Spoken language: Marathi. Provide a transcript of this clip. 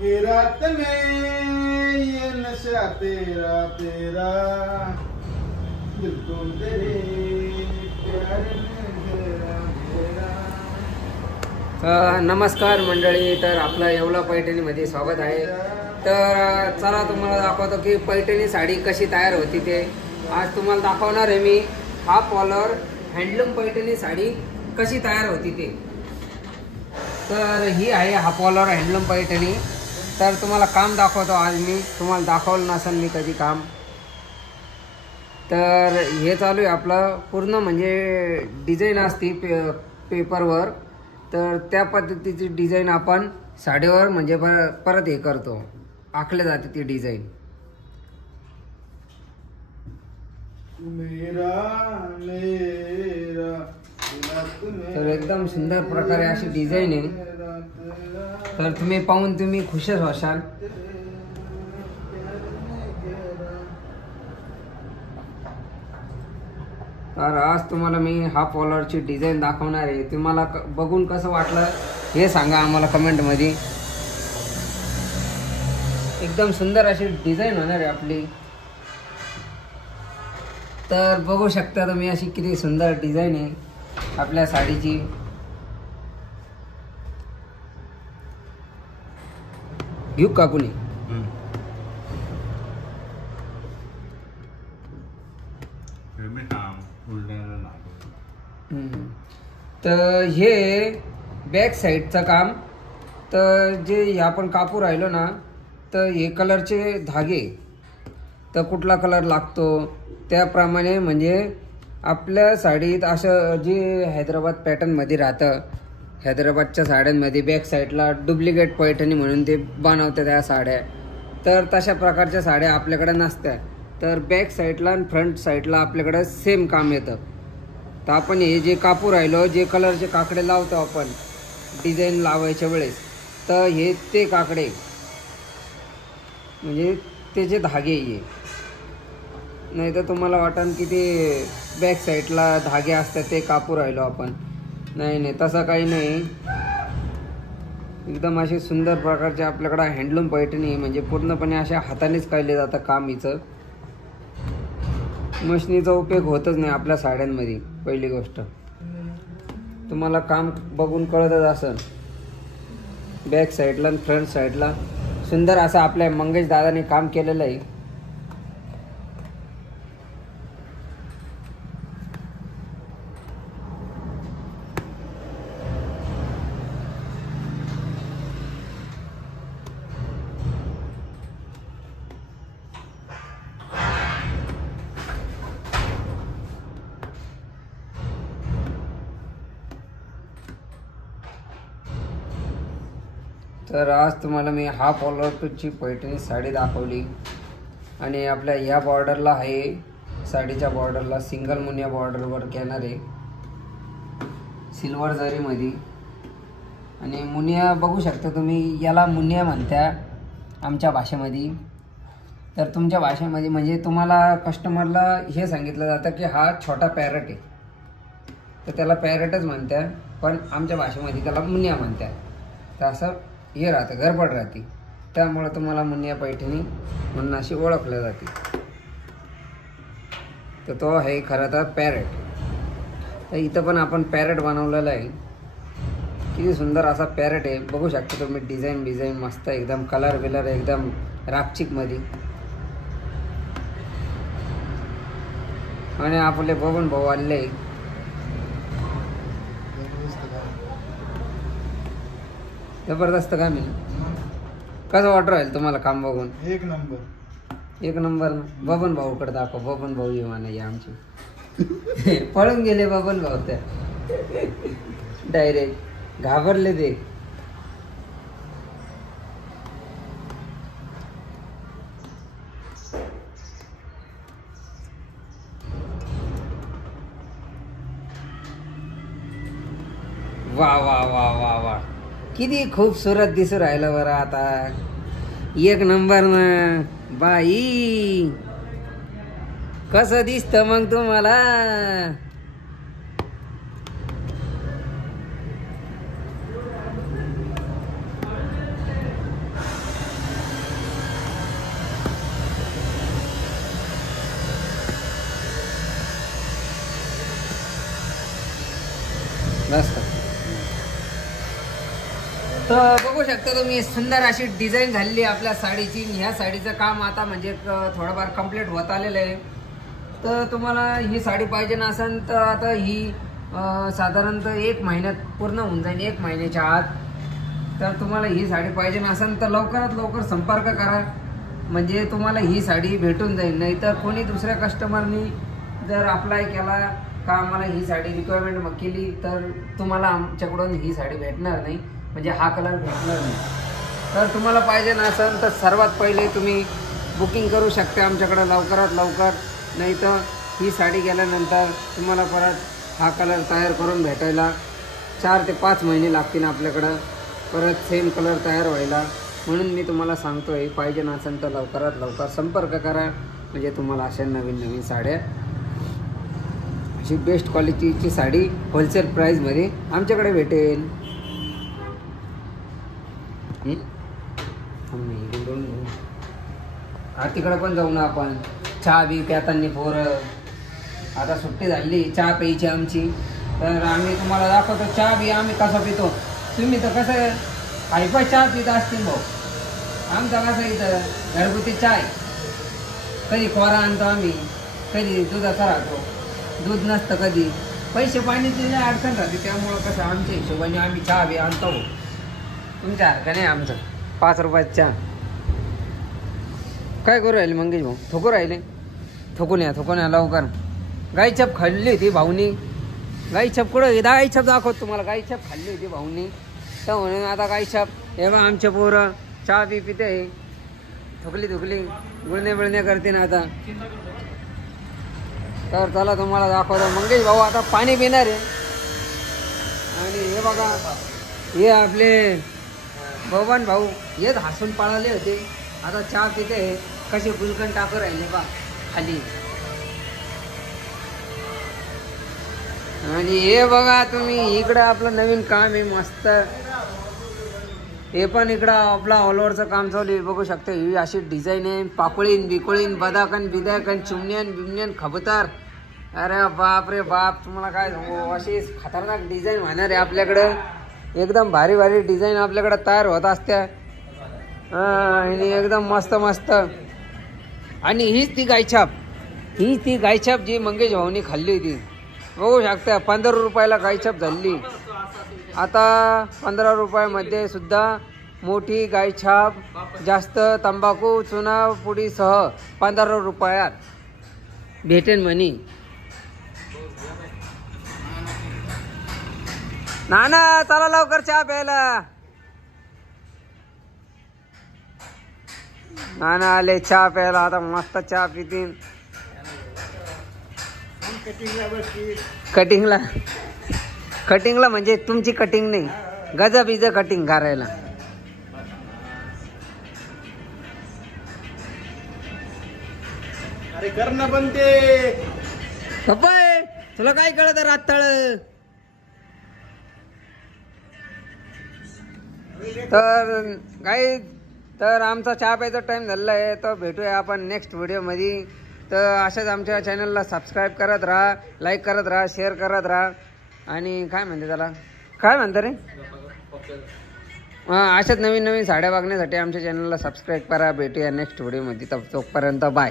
ये रात में ये नशा तेरा तेरा दिल को तेरे प्यार में घेरा घेरा। नमस्कार मंडळी, तर आपलं येवला पैठणीमध्ये स्वागत आहे। तर चला तुम्हाला दाखवतो की पैठणी साडी कशी तयार होती ते आज तुम्हाला दाखवणार आहे मी। Half collar handloom Paithani sari कशी तयार होती ते। तर ही आहे हाफ कॉलर हँडलूम पैठणी। तर तुम्हाला काम दाखवतो आज मी, तुम्हाला दाखवलं नसेल मी कधी काम। तर हे चालू आहे आपलं पूर्ण म्हणजे डिझाईन असते पेपरवर, तर त्या पद्धतीची डिझाईन आपण साडीवर म्हणजे परत हे करतो, आखले जाते ती डिझाईन। तर एकदम सुंदर प्रकारे अशी डिझाईन आहे। तर तुम्ही पाहून तुम्ही खुशच व्हाल। तर आज तुम्हाला मी हाफ कॉलरची डिझाईन दाखवणार आहे। तुम्हाला बघून कसं वाटलं हे सांगा आम्हाला कमेंट मध्ये। एकदम सुंदर अशी डिझाईन होणार आहे आपली। तर बघू शकता तुम्ही अशी किती सुंदर डिझाईन आहे आपल्या साडीची। घेऊ कापून तर हे बॅक साईडचं काम। तर जे आपण कापू राहिलो ना, तर हे कलरचे धागे, तर कुठला कलर लागतो त्याप्रमाणे म्हणजे आपल्या साडीत असं जे हैदराबाद पॅटर्नमध्ये राहतं, हैदराबादच्या साड्यांमध्ये बॅक साईडला डुप्लिकेट पैठणी म्हणून ते बनवतात त्या साड्या। तर तशा प्रकारच्या साड्या आपल्याकडे नसत्या। तर बॅक साईडला आणि फ्रंट साईडला आपल्याकडे सेम काम येतं। तर आपण हे जे कापू राहिलो, जे कलरचे काकडे लावतो आपण डिझाईन लावायच्या वेळेस, तर हे ते काकडे म्हणजे त्याचे धागे ये। नाही तर तुम्हाला वाटेल की ते बॅक साईडला धागे असतात ते कापू राहिलो आपण। नाही नाही, तसं काही नाही। एकदम असे सुंदर प्रकारचे आपल्याकडे हँडलूम पैठणी म्हणजे पूर्णपणे अशा हातानेच केले जातं काम। हिचं मशिनीचा उपयोग होतच नाही आपल्या साड्यांमध्ये। पहिली गोष्ट तुम्हाला काम बघून कळतच असेल, बॅक साईडला आणि फ्रंट साईडला सुंदर असं आपल्या मंगेश दादाने काम केलेलं आहे। तर आज तुम्हाला मी हाफ कॉलरची पैठणी साडी दाखवली आणि आपल्या ह्या बॉर्डरला आहे, साडीच्या बॉर्डरला सिंगल मुनिया बॉर्डर वर्क येणार आहे सिल्वर जरीमध्ये। आणि मुनिया बघू शकता तुम्ही, याला मुनिया म्हणत्या आमच्या भाषेमध्ये। तर तुमच्या भाषेमध्ये म्हणजे तुम्हाला कस्टमरला हे सांगितलं जातं की हा छोटा पॅरट आहे, तर त्याला पॅरटच म्हणत्या, पण आमच्या भाषेमध्ये त्याला मुनिया म्हणत्या। तर असं हे राहतं, गडबड राहते, त्यामुळे तुम्हाला मुनिया पैठणी म्हणून अशी ओळखली जाते। तर तो आहे खरं तर पॅरट। तर इथं पण आपण पॅरट बनवलेला आहे। किती सुंदर असा पॅरट आहे, बघू शकता तुम्ही। डिझाईन मस्त एकदम, कलर बिलर एकदम रापचिकमध्ये। आणि आपले बघून भाऊ आले, जबरदस्त काम आहे। कसं वाटत राहील तुम्हाला काम बघून? एक नंबर एक नंबर ना। बबन भाऊकडे दाखव, बबन भाऊ ये म्हणा या आमची। पळून गेले बबन भाऊ, त्या डायरेक्ट घाबरले ते। वा वा वा वा वा, किती खूपसूरत दिसू राहिलं बरं आता। एक नंबर ना बाई, कसं दिसतं मग तुम्हाला? तर बघू शकता तुम्ही सुंदर अशी डिझाईन झालेली आहे आपल्या साडीची. ह्या साडीचं काम आता म्हणजे थोडंफार कंप्लीट होत आलेलं आहे. तर तुम्हाला ही साडी पाहिजे ना असेल तर आता ही साधारणतः 1 महिन्यात पूर्ण होऊन जाईल, 1 महिन्याच्या आत. तर तुम्हाला ही साडी पाहिजे ना असेल तर लवकरात लवकर संपर्क करा, म्हणजे तुम्हाला ही साडी भेटून जाईल. नाही तर कोणी दुसऱ्या कस्टमरनी जर अप्लाय केला का आम्हाला ही साडी रिक्वायरमेंट केली तर तुम्हाला आमच्याकडून ही साडी भेटणार नाही, म्हणजे हा कलर भेटणार नाही. तर तुम्हाला पाहिजे ना असेल तर सर्वात पहिले तुम्ही बुकिंग करू शकता आमच्याकडं लवकरात लवकर. नाही तर ही साडी गेल्यानंतर तुम्हाला परत हा कलर तयार करून भेटायला 4 ते 5 महिने लागतील आपल्याकडं परत सेम कलर तयार व्हायला. म्हणून मी तुम्हाला सांगतो आहे, पाहिजे ना असेल तर लवकरात लवकर संपर्क करा, म्हणजे तुम्हाला अशा नवीन नवीन साड्या अशी बेस्ट क्वालिटीची साडी होलसेल प्राईजमध्ये आमच्याकडे भेटेल. तिकडं पण जाऊ ना आपण. चहा बी प्यातानी पोरं आता सुट्टी झाली चहा प्यायची आमची. तर आम्ही तुम्हाला दाखवतो चहा बी आम्ही कसा पितो. तुम्ही तर कसं हायफाय चहा पित असतील भाऊ, आमचा कसं इथं घरगुती चाय. कधी खोरा आणतो आम्ही, कधी दुधाचा राहतो, दूध नसतं कधी. पैसे पाण्याची नाही अडचण राहते, त्यामुळं कसं आमच्या हिशोबाने आम्ही चहा बी आणतो. तुमच्या हरकं नाही आमचं 5 रुपयात चहा. काय करू राहिले मंगेश भाऊ? थोकू राहिले? थोकून या लवकर. गाई छप खाल्ली होती भाऊनी. गाई छप कुठं? गाई छप दाखवत तुम्हाला. गाई छप खाल्ली होती भाऊनी, तर म्हणून आता गाई छप हे बा आमच्या पोरं चहा बी पिते. थुकली गुळणे बिळणे करते ना आता. तर चला तुम्हाला दाखवतो. मंगेश भाऊ आता पाणी पिणार आहे. आणि हे बघा हे आपले भगवान भाऊ हेच हसून पळाले होते, आता चहा पिते. कसे गुलकंद टाकू राहिले बा खाली. आणि हे बघा तुम्ही इकडं आपलं नवीन काम आहे मस्त. हे पण इकडं आपला ऑलओव्हरचं काम चालू आहे. बघू शकता ही अशी डिझाईन आहे. पापळीन बिकोळीन बदाकन बिदाकन चिमण्यान बिमण्यान खबतार. अरे बाप रे बाप, तुम्हाला काय सांगू, अशी खतरनाक डिझाईन होणार आहे आपल्याकडं. एकदम भारी भारी डिझाईन आपल्याकडे तयार होत असत्या. आणि एकदम मस्त मस्त. आणि हीच ती गायछाप जी मंगेश भाऊनी खाल्ली होती. बघू शकता 15 रुपयाला गायछाप झाली. आता 15 रुपयामध्ये सुद्धा मोठी गायछाप जास्त तंबाखू चुना पुडीसह 15 रुपयात भेटेन म्हणे. नाना चला लवकर चहा प्यायला. नाना आले चहा प्यायला. आता मस्त चहा पितीन. कटिंगला म्हणजे तुमची कटिंग नाही, गजबिज कटिंग करायला. अरे कर ना पण ते. तुला काय कळत रातळ. तर काही तर आमचा चहा प्यायचा टाइम झालेला आहे. तर भेटूया आपण नेक्स्ट व्हिडिओमध्ये. तर अशाच आमच्या चॅनलला सबस्क्राईब करत राहा, लाईक करत राहा, शेअर करत राहा. आणि काय म्हणते त्याला, काय म्हणतं रे, अशाच नवीन नवीन साड्या बघण्यासाठी आमच्या चॅनलला सबस्क्राईब करा. भेटूया नेक्स्ट व्हिडिओमध्ये. तोपर्यंत बाय.